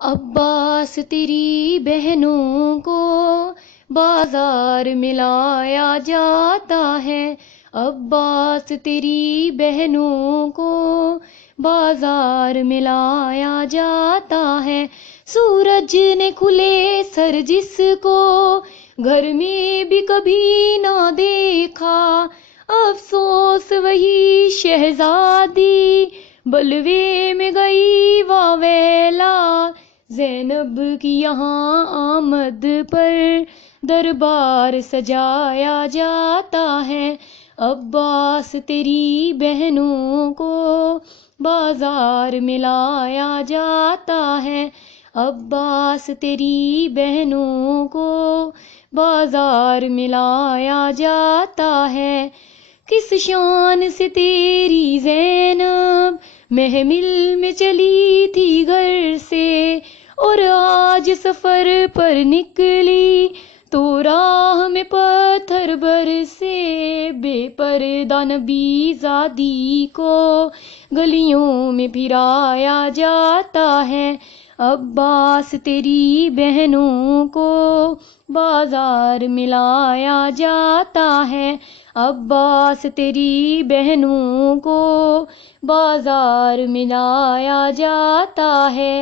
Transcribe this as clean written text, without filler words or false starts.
عباس تیری بہنوں کو بازار میں لایا جاتا ہے، عباس تیری بہنوں کو بازار میں لایا جاتا ہے۔ سورج نے کھلے سر جس کو گھر میں بھی کبھی نہ دیکھا، افسوس وہی شہزادی بلوے میں گئی واویلا۔ زینب کی یہاں آمد پر دربار سجایا جاتا ہے، عباس تیری بہنوں کو بازار میں لایا جاتا ہے، عباس تیری بہنوں کو بازار میں لایا جاتا ہے۔ کس شان سے تیری زینب محمل میں چلی تھی گھر سے، اور آج سفر پر نکلی تو راہ میں پتھر برسے۔ بے پردہ نبی زادی کو گلیوں میں پھرایا جاتا ہے، عباس تیری بہنوں کو بازار میں لایا جاتا ہے، عباس تیری بہنوں کو بازار میں لایا جاتا ہے۔